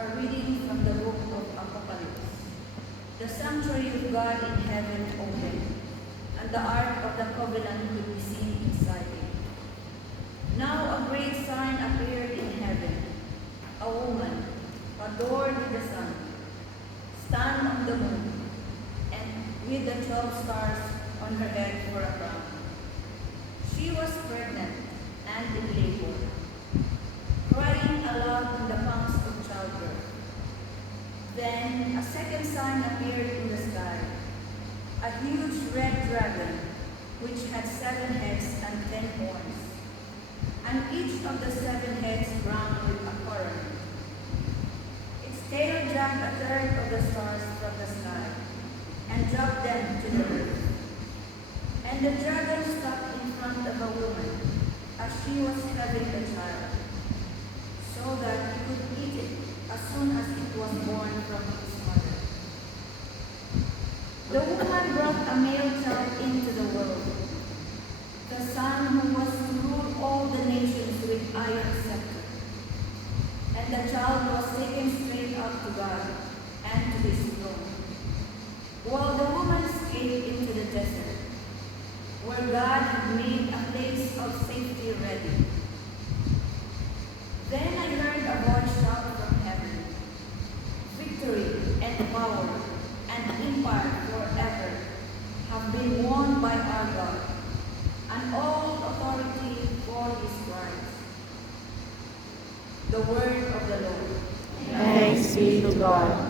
A reading from the book of Apocalypse. The sanctuary of God in heaven opened, and the ark of the covenant could be seen inside it. Now a great sign appeared in heaven, a woman, adorned with the sun, stand on the moon, and with the 12 stars on her head for a crown. She was pregnant and in labor, crying aloud in the pangs of childbirth. Then a second sign appeared in the sky, a huge red dragon, which had 7 heads and 10 horns, and each of the 7 heads crowned with a coronet. Its tail dragged a third of the stars from the sky, and dropped them to the earth. And the dragon stopped in front of a woman as she was having the child, so that he could eat it as soon as it was born from its mother. The woman brought a male child into the world, the son who was to rule all the nations with iron scepter. And the child was taken straight up to God and to his throne. While the woman escaped into the desert, where God had made a place of safety ready. Then I heard a voice shout from heaven, "Victory and power and empire forever have been won by our God, and all authority for his Christ." The word of the Lord. Thanks be to God.